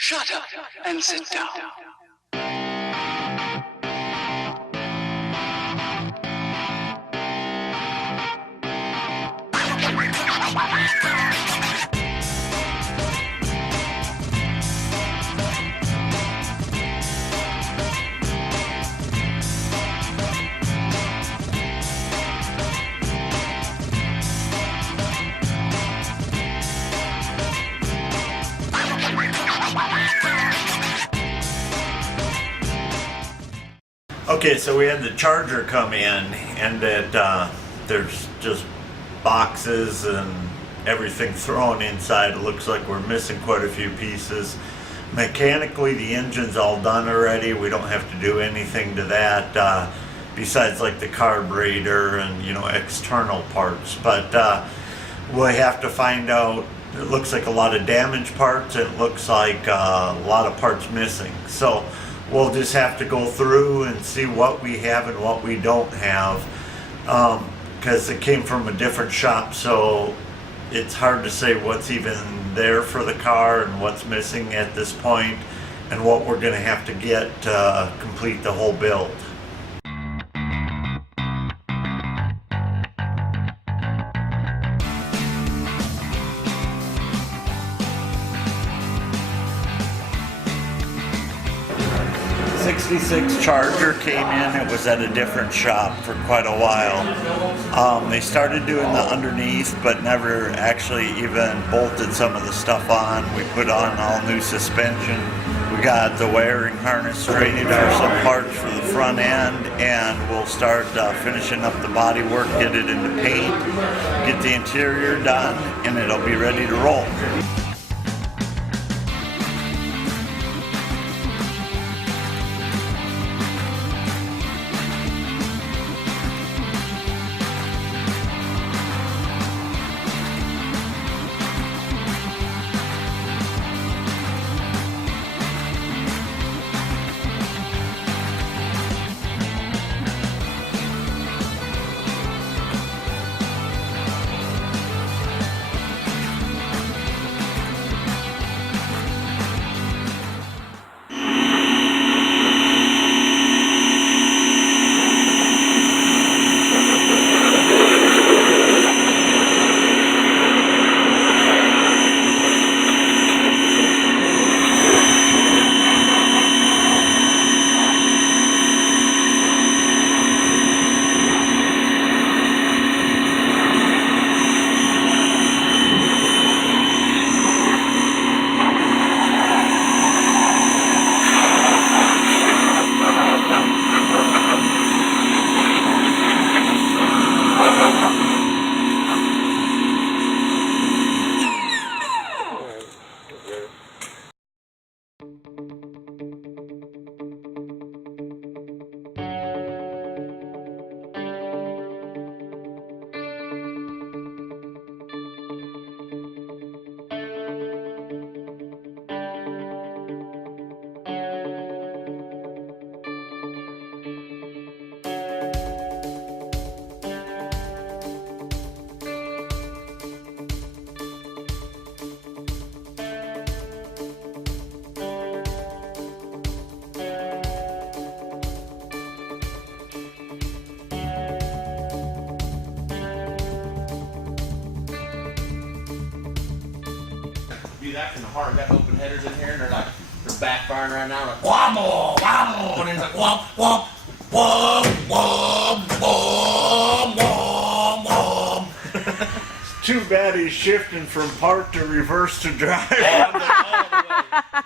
Shut up and sit down. Okay, so we had the charger come in, and there's just boxes and everything thrown inside. It looks like we're missing quite a few pieces. Mechanically, the engine's all done already. We don't have to do anything to that besides like the carburetor and, you know, external parts. But we'll have to find out. It looks like a lot of damaged parts, and it looks like a lot of parts missing. So we'll just have to go through and see what we have and what we don't have, because it came from a different shop, so it's hard to say what's even there for the car and what's missing at this point and what we're going to have to get to complete the whole build. '66 Charger came in. It was at a different shop for quite a while. They started doing the underneath, but never actually even bolted some of the stuff on. We put on all new suspension. We got the wiring harness straightened out, some parts for the front end, and we'll start finishing up the body work, get it into paint, get the interior done, and it'll be ready to roll. That kind of hard. Got open headers in here, and they're backfiring right now. Like wobble, wobble, and it's like womp, womp, womp, womp, womp, womp, womp. It's too bad he's shifting from park to reverse to drive. All the way.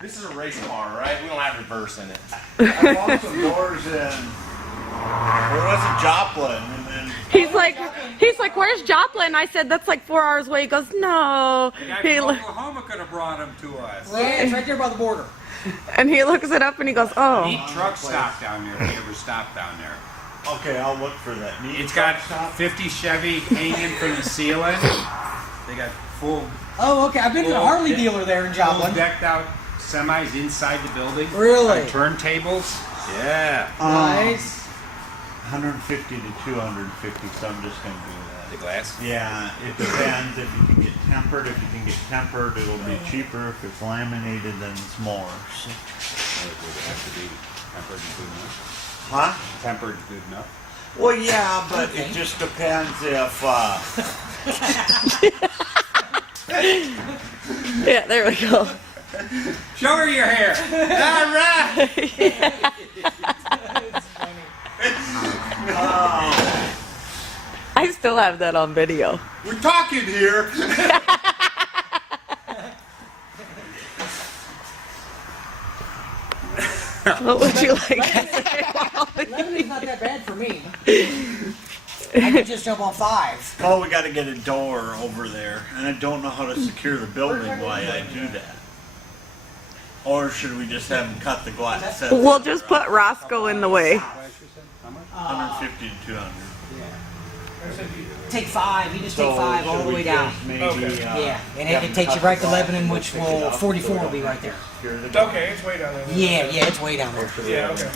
This is a race car, right? We don't have reverse in it. I bought some doors in. Where was it? Joplin, and then he's like, where's Joplin? I said, that's like 4 hours away. He goes, no. The guy from Oklahoma could have brought him to us. Yeah, it's right there by the border. And he looks it up and he goes, oh. Neat truck stop down there, if you ever stop down there. okay, I'll look for that. It's got 50 Chevy hanging from the ceiling. They got full Oh, okay. I've been to the Harley de- dealer there in full Joplin. decked out semis inside the building. Really? On turntables. Yeah. Nice. 150 to 250, so I'm just going to do that. The glass? Yeah, it depends if you can get tempered. If you can get tempered, it'll be cheaper. If it's laminated, then it's more. So. Would it have to be tempered and good enough? Huh? Tempered good enough? Well, yeah, but it just depends if. Yeah, there we go. Show her your hair. All right. I still have that on video. We're talking here. What would you like? Lemon's not that bad for me. I could just jump on 5. Oh, we got to get a door over there, and I don't know how to secure the building while I do that. Or should we just have them cut the glass? We'll just put Roscoe in the way. How much? 150 to 200. Take 5. You just take 5 all the way down. Maybe, Yeah, and it takes you right to Lebanon, which will 44 will be right there. Okay, it's way down there. Yeah, it's way down there. Yeah, okay.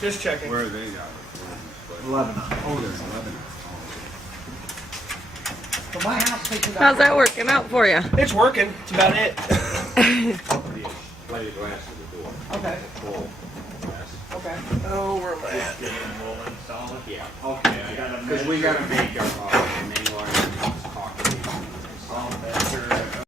Just checking. Where are they at? Lebanon. Oh, there's 11. From my house, takes you How's about that working out for you? It's working. That's about it. Play the glass to the door. Okay. Full glass. Okay. Oh, where am I at? We'll install it. Yeah. Okay, I got a Because we got to make our main line caulk. I'll measure.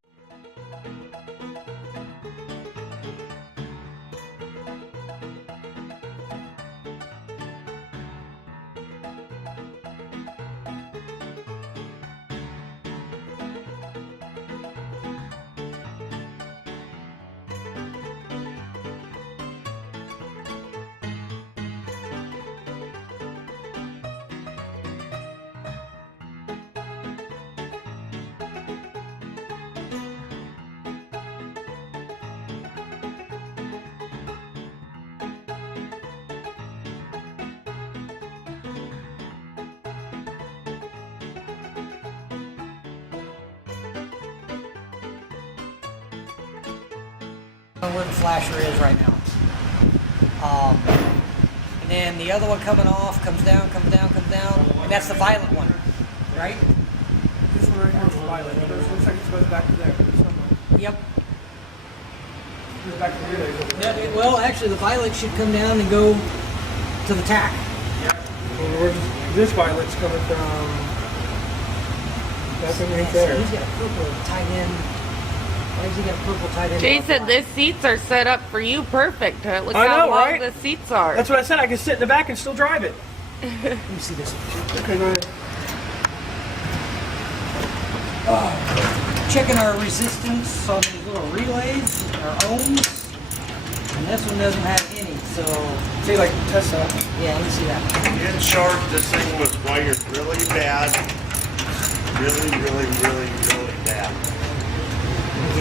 where the flasher is right now. And then the other one coming off comes down, and that's the violet one, right? This one right here is violet. It looks like it goes back to there. Somewhere. Yep. It goes back to relays over there. Yeah, well, actually, the violet should come down and go to the tack. This violet's coming from. That's underneath So there. he's got a purple tied in. Why has he got a purple tied in? Jason, the seats are set up for you perfect. Look I how know, long right? the seats are. That's what I said. I can sit in the back and still drive it. Let me see this. Okay, go ahead. Checking our resistance on these little relays, our ohms. And this one doesn't have any, so See, like test that. yeah, let me see that. In short, this thing was wired really bad. Really bad.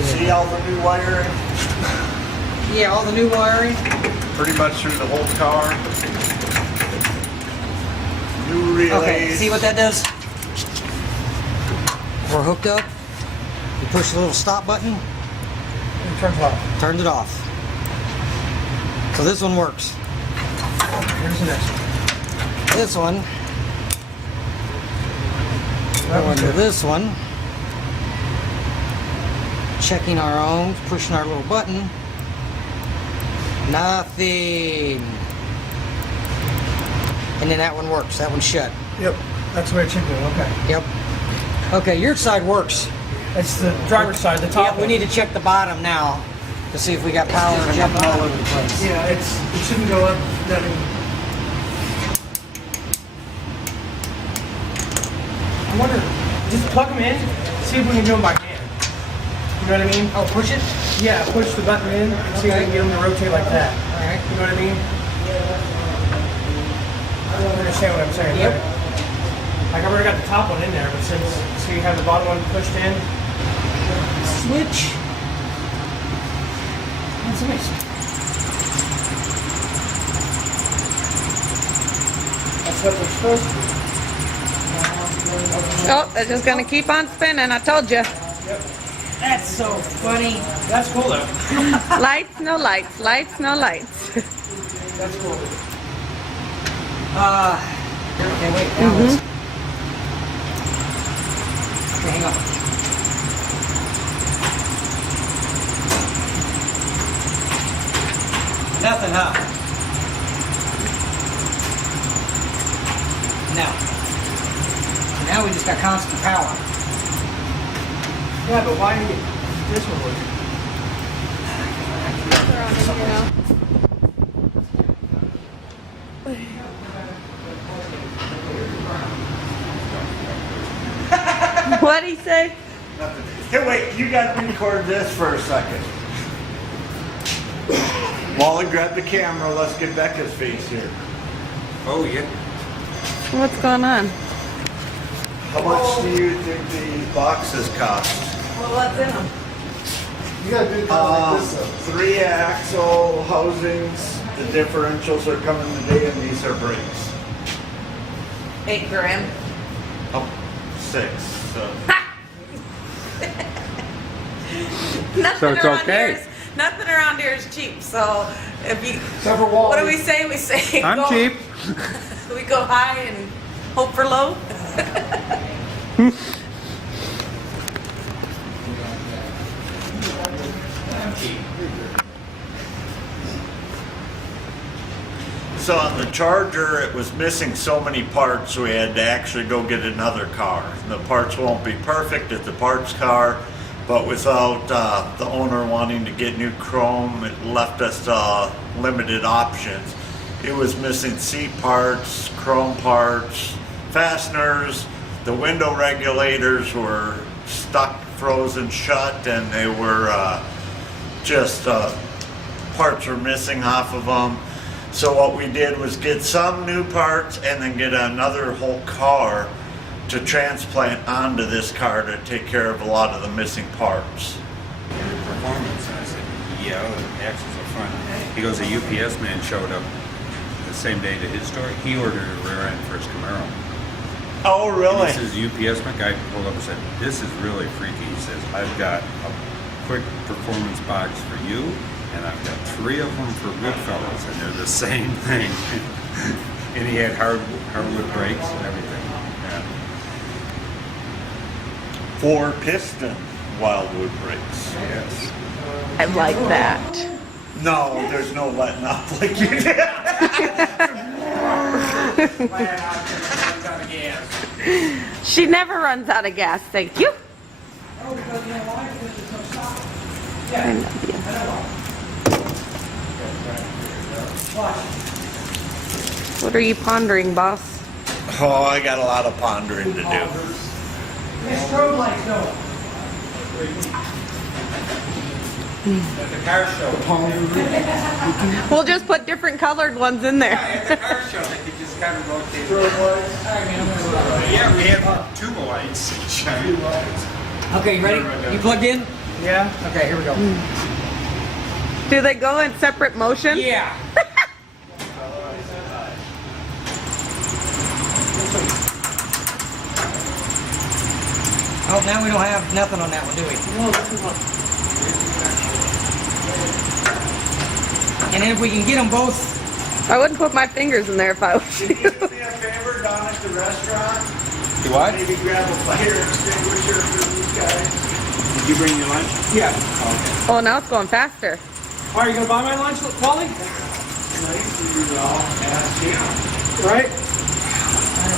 See all the new wiring? Yeah, all the new wiring. Pretty much through the whole car. New relays. Okay, see what that does? We're hooked up. You push the little stop button, It turns off. turns it off. So this one works. Here's the next one. This one, That going one's to good. this one. Checking our ohms, pushing our little button. Nothing. And then that one works. That one's shut. Yep, that's the way it should do. Okay. Yep. Okay, your side works. It's the driver's side, the top Yeah, we one. need to check the bottom now to see if we got power jumping all over the place. Yeah, it shouldn't go up that any. I wonder, just plug them in, see if we can do them by hand. You know what I mean? Oh, push it? Yeah, push the button in and see if we can get them to rotate like that. All right. You know what I mean? I don't understand what I'm saying. Yep. right? Like I've already got the top one in there, but since so you have the bottom one pushed in. Switch. That's nice. That's what they're supposed to do. Oh, it's just gonna keep on spinning. I told you. That's so funny. That's cool though. Lights, no lights. Lights, no lights. That's cool. Okay, wait. Now let's Okay, hang on. Nothing, huh? No. So now we just got constant power. Yeah, but why do you get this one working? What'd he say? Nothing. Hey, wait, you gotta record this for a second. Wally, grab the camera. Let's get Becca's face here. Oh, yeah. What's going on? How much do you think these boxes cost? Well, what's in them? You gotta do like this though. 3 axle housings. The differentials are coming today, and these are brakes. $8,000. Oh, 6. So. Nothing So it's around okay. here is, nothing around here is cheap. So if you, Except for Wally. what do we say? We say I'm go, cheap. We go high and hope for low. So on the Charger, it was missing so many parts, we had to actually go get another car. The parts won't be perfect, it's a parts car, but without the owner wanting to get new chrome, it left us limited options. It was missing seat parts, chrome parts, fasteners, the window regulators were stuck, frozen shut, and they were parts were missing off of them. So what we did was get some new parts and then get another whole car to transplant onto this car to take care of a lot of the missing parts. Performance. And I said, yeah, the axles are fun. He goes, a UPS man showed up the same day to his store. He ordered a rear end for his Camaro. Oh, And really? he says, UPS man guy pulled up and said, this is really freaky. He says, I've got a quick performance box for you, and I've got 3 of them for Good Fellaz, and they're the same thing. And he had hardwood brakes and everything. Yeah. 4-piston wildwood brakes. Yes. I like that. No, there's no letting up like you did. She never runs out of gas. Thank you. I love you. What are you pondering, boss? Oh, I got a lot of pondering to do. These strobe lights don't. At the car show. We'll just put different colored ones in there. At the car show, they could just kind of rotate. Yeah, we have tube lights. Okay, you ready? You plugged in? Yeah. Okay, here we go. Do they go in separate motion? Yeah. Oh, now we don't have nothing on that one, do we? No, this is one. And then if we can get them both, I wouldn't put my fingers in there if I was Can you. you do me a favor down at the restaurant? Do what? Maybe grab a fire extinguisher for these guys. Did you bring your lunch? Yeah. Oh, now it's going faster. Are you gonna buy my lunch, Wally? Nice of you all. Ask him. Right?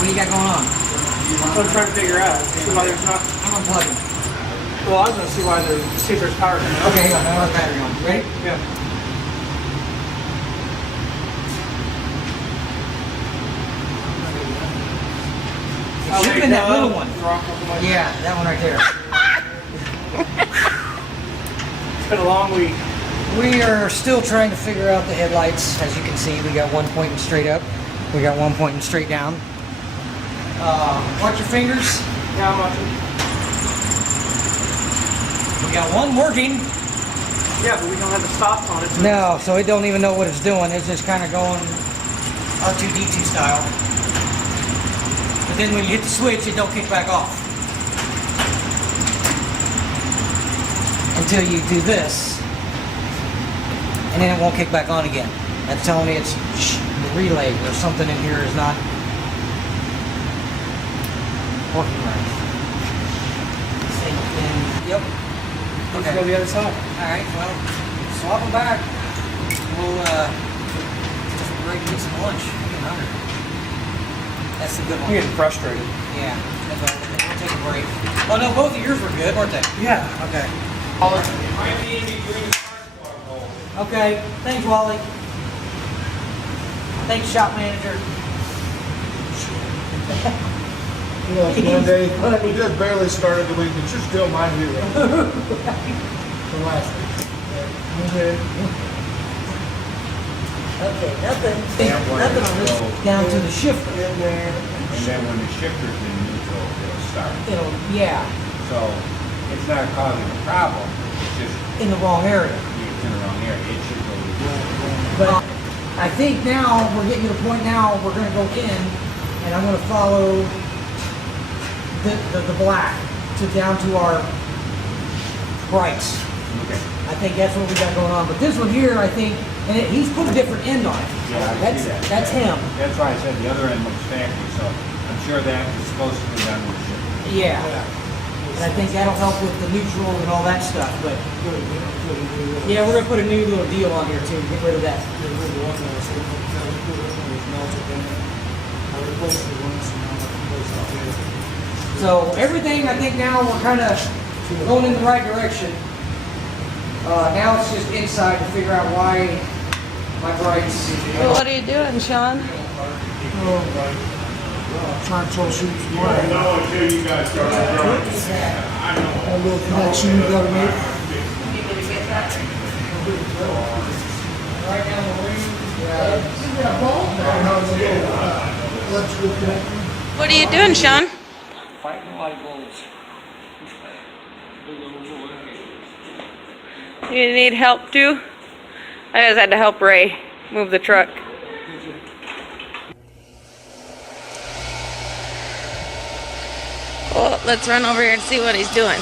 what do you got going on? That's what I'm trying to figure out. See why there's not. I'm unplugging. Well, I was gonna see why see if there's power coming out. Okay, hang on, I have battery on. Ready? Yeah. It should have been that little one. Rock with the light. Yeah, that one right there. It's been a long week. We are still trying to figure out the headlights. As you can see, we got one pointing straight up. We got one pointing straight down. Watch your fingers. Yeah, I'm watching. We got one working. Yeah, but we don't have the stops on it. No, so it don't even know what it's doing. It's just kind of going R2-D2 style. But then when you hit the switch, it don't kick back off. Until you do this. And then it won't kick back on again. That's telling me it's the relay or something in here is not working right. Yep. Let's Okay. go the other side. All right. Well, swap them back. We'll just break and get some lunch. I'm getting hungry. That's the good one. I'm getting frustrated. Yeah. That's all. We'll take a break. Oh no, both of yours were good, weren't they? Yeah. Okay. Might be in between the park hole. Okay. Thanks, Wally. Thanks, shop manager. You know, one day, we just barely started the week, but you're still my hero. The last week. Okay. Okay, nothing on this. Down to the shifter. And then when the shifter's in neutral, it'll start. Yeah, So it's not causing a problem, it's just in the wrong area. it's in the wrong area. It should go to But I think now we're getting to the point now we're going to go in, and I'm going to follow the black to down to our brights. Okay. I think that's what we got going on. But this one here, I think, and he's put a different end on it. Yeah, I see that. That's him. That's why I said the other end looks factory, so I'm sure that is supposed to go down to the shifter. Yeah. And I think that'll help with the neutral and all that stuff. But yeah, we're gonna put a new little deal on here too. Get rid of that. So everything, I think now we're kind of going in the right direction. Now it's just inside to figure out why my brights. What are you doing, Sean? Trying to troubleshoot some wire. No, until you guys start drawing. A little connection you gotta make. Right down the ring. Electrical connection. What are you doing, Sean? Fighting light bulbs. You need help too? I just had to help Ray move the truck. Well, let's run over here and see what he's doing.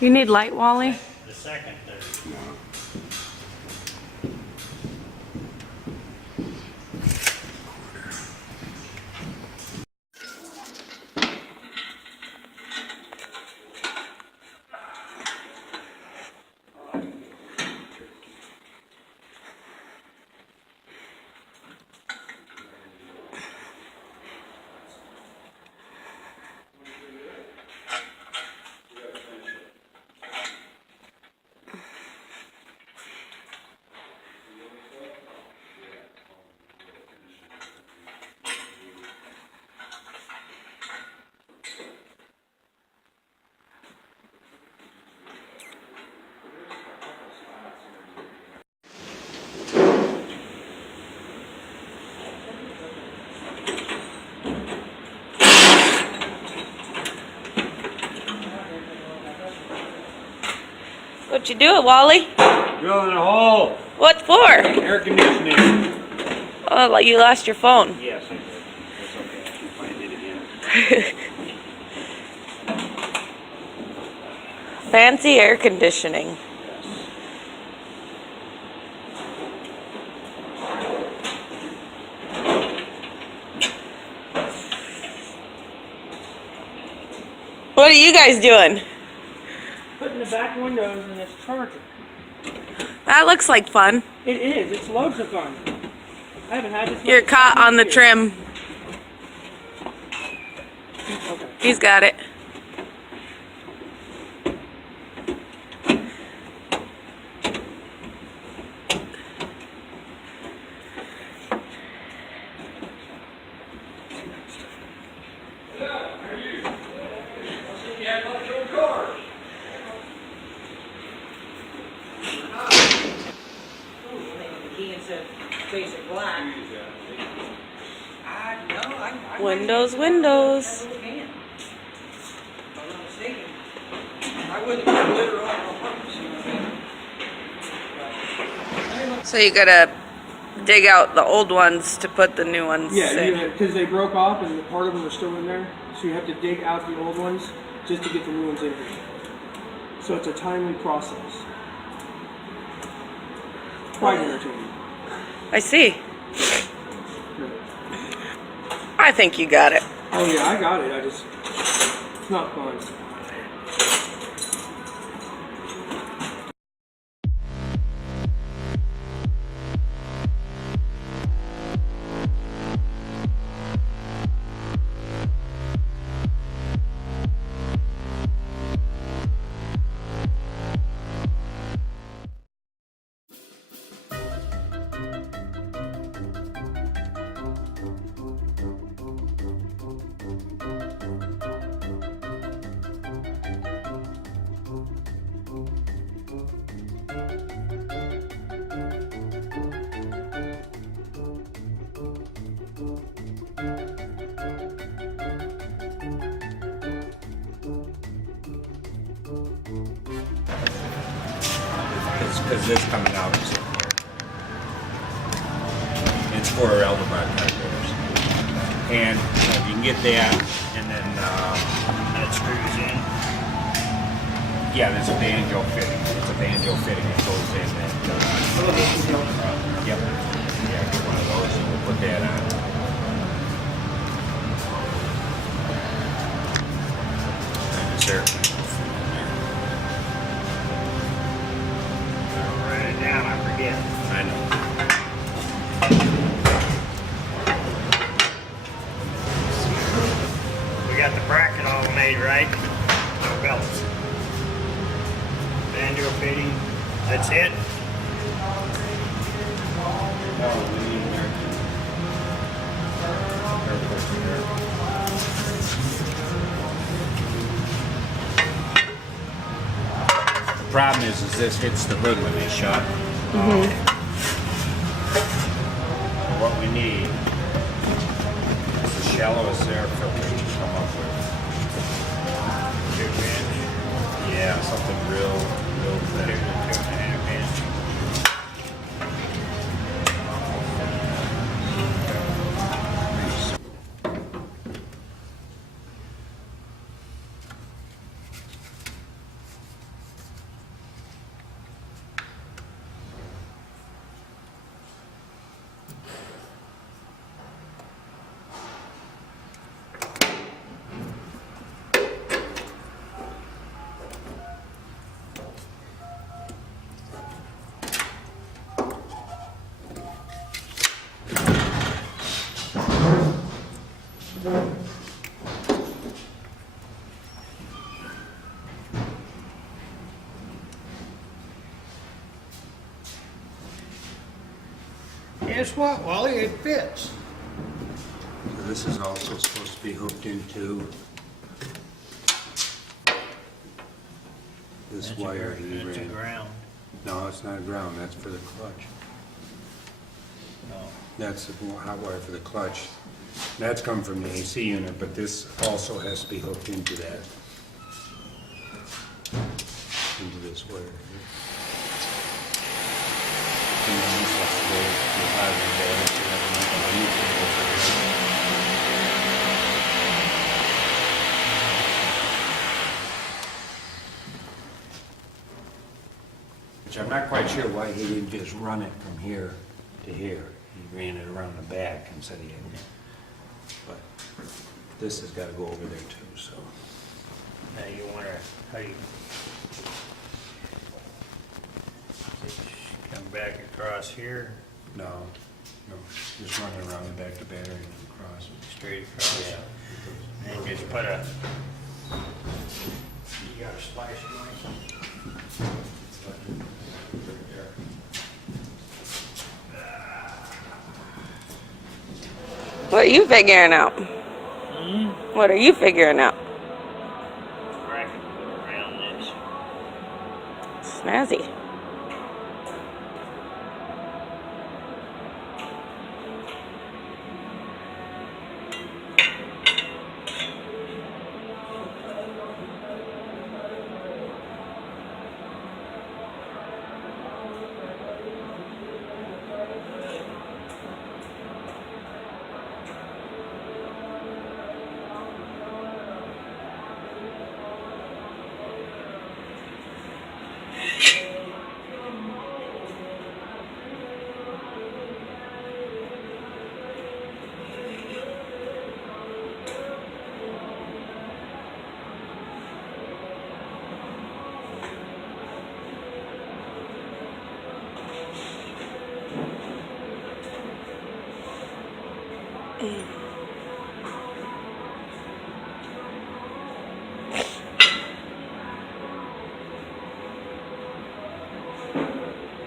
You need light, Wally? The second there. What you doing, Wally? Drilling a hole. What for? Air conditioning. Oh, like you lost your phone. Yes, I did. It's okay. I can find it again. Fancy air conditioning. What are you guys doing? Putting the back windows in this charger. That looks like fun. It is. It's loads of fun. I haven't had this. You're caught on the trim. Okay. He's got it. Basic black. Windows, windows. I wouldn't put glitter on purpose. So you gotta dig out the old ones to put the new ones in. Yeah, because they broke off and part of them are still in there. So you have to dig out the old ones just to get the new ones in here. So it's a timely process. Quite irritating. I see. I think you got it. Oh yeah, I got it. It's not fun. Because this coming out is in here. It's for Elderbrock carburetors. And if you can get that, and then That screws in. yeah, there's a banjo fitting. It's a banjo fitting that goes in. That, yep. Yeah, get one of those and we'll put that on. And it's there. Write it down, I forget. I know. We got the bracket all made, right? No belts. Banjo fitting. That's it? The problem is this hits the hood when they shut. What we need is the shallowest air filter you can come up with. 2 inch. Yeah, something real thin. 2.5 inch. guess what, Wally? It fits. So this is also supposed to be hooked into this wire he That's a ran. ground. No, it's not a ground, that's for the clutch. No. That's the hot wire for the clutch. That's come from the AC unit, but this also has to be hooked into that. Into this wire here. And then this has to go to the battery there, so that we can use it also. Which I'm not quite sure why he didn't just run it from here to here. He ran it around the back and said he had it. But this has got to go over there too, so. Now you wanna, how you come back across here, No, just run it around the back of the battery and across. straight across. Yeah. And just put a, you got a splice joint? What are you figuring out? What are you figuring out? Bracket around this. Snazzy.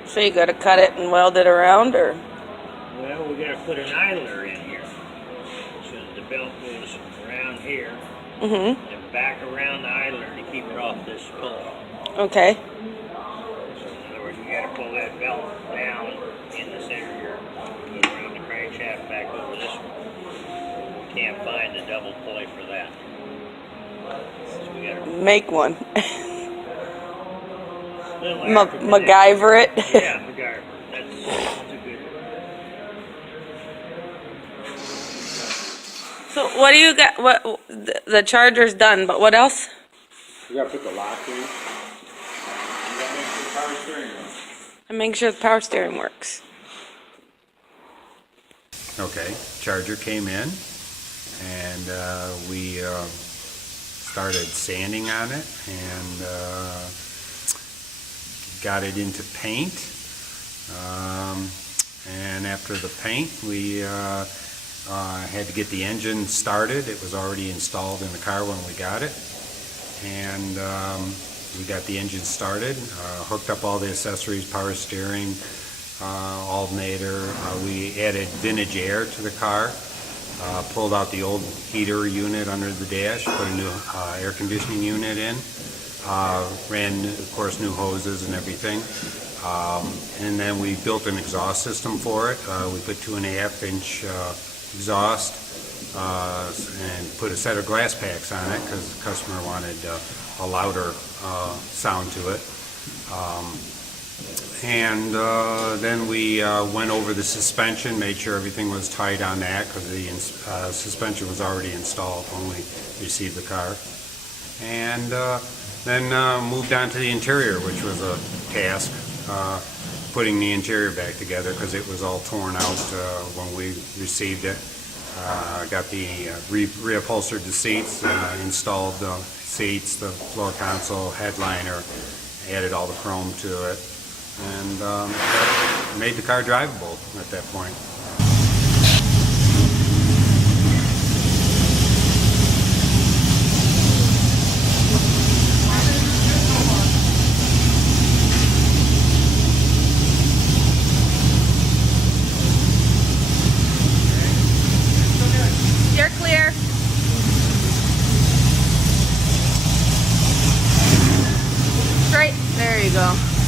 So you gotta cut it and weld it around, or? Well, we gotta put an idler in here. So that the belt goes around here Mm-hmm. and back around the idler to keep it off this pulley. Okay. So in other words, you gotta pull that belt down in the center here, go around the crankshaft back over this one. We can't find the double pulley for that. So we gotta Make one. little after MacGyver it. Yeah, MacGyver. That's a good one. So what do you got? What the charger's done, but what else? You gotta put the lock in. You gotta make sure the power steering works. And make sure the power steering works. Okay, charger came in, and we started sanding on it, and got it into paint. And after the paint, we had to get the engine started. It was already installed in the car when we got it. And we got the engine started, hooked up all the accessories, power steering, alternator. We added vintage air to the car, pulled out the old heater unit under the dash, put a new air conditioning unit in, ran, of course, new hoses and everything. And then we built an exhaust system for it. We put 2.5-inch exhaust and put a set of glass packs on it because the customer wanted a louder sound to it. And then we went over the suspension, made sure everything was tight on that because the suspension was already installed when we received the car. And then moved on to the interior, which was a task, putting the interior back together because it was all torn out when we received it. Got the reupholstered the seats, installed the seats, the floor console, headliner, added all the chrome to it, and made the car drivable at that point. go.